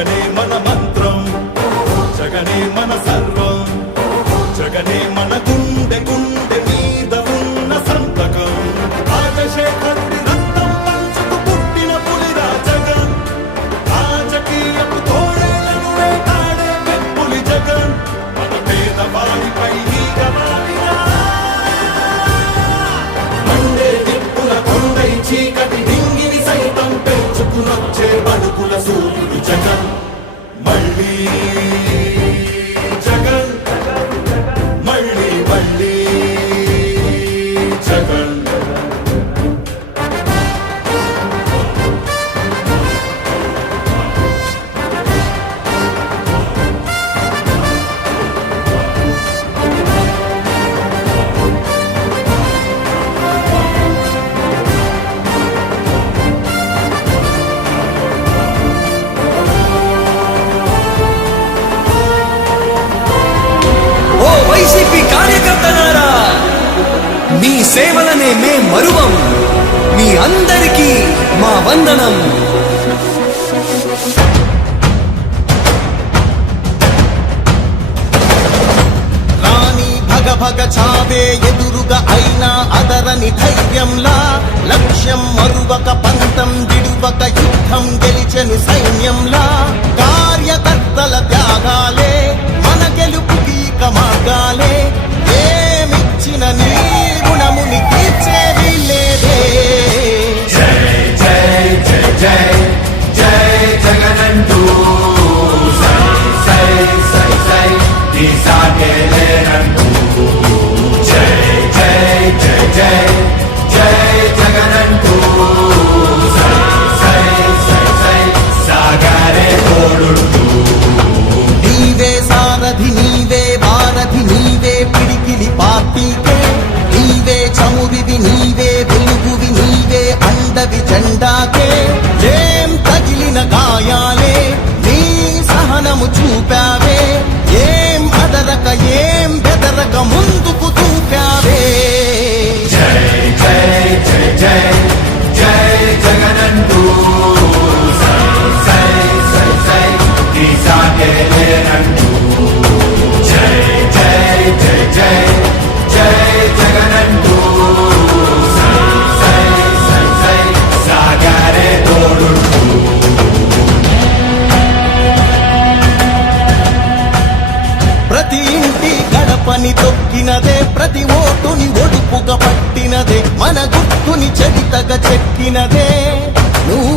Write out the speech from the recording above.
జగనే మన మంత్రం, జగనే మన సర్వం, జగనే మన గుండె గుండె మీద ఉన్న సంతకం. రాజశేఖరుడి రక్తం పంచుకు పుట్టిన పులిరా జగన్, రాజకీయపు తోడేళ్లను వేటాడే పెప్పులి జగన్. మన పేదవాడిపై ఈగవాడినా మండే నిప్పుల కొండై చీకటి డింగిని సైతం పెంచుకునొచ్చే బడుకుల సూర్యుడు జగన్. మళ్ళీ జగన్, మళ్ళీ మళ్ళీ జగన్. వైసీపీ కార్యకర్తలారా, మీ సేవలనే మే మరువం. మీ అందరికీ మా వందనం. రాణి భగ భగ చావే ఎదురుగా అయినా అదరని ధైర్యంలా, లక్ష్యం మరువక పంతం విడువక యుద్ధం గెలిచెను సైన్యంలా. కార్యకర్తల త్యాగాలే మన గెలుపుకి మార్గాలే, ఏమిచ్చిన నీ గుణముని తీర్చేది లేదే. జై జై జై జై జై జగనంటూ సై సై సై సై ఈ సాగే లేనంటూ. జై జై జై జై జై జగనంటూ సై సై సై సై సాగరే తోడుంటూ. నీవే సారథి, నీవే వారధి, నీవే పిడికిలి పార్టీకే. నీవే చమురివి, నీవే వెలుగువి, నీవే అండవి జెండాకే. ఏం తగిలిన గాయాలే నీ సహనము చూపావే, ఏం అదరక ఏం బెదరక ముందుకు చూపావే. జై జై జై జై జై జగనంటూ సై సై సై సై ఈ సాగే లేనంటూ. జై జై జై జై జై జగనంటూ సై సై సై సై సాగరే తోడుంటూ. ప్రతి ఇంటి గడపని తొక్కినదే, ప్రతి ఓటుని ఒడుపుగా పట్టినదే, మన గుర్తుని చరితగా చెక్కినదే. నువ్వు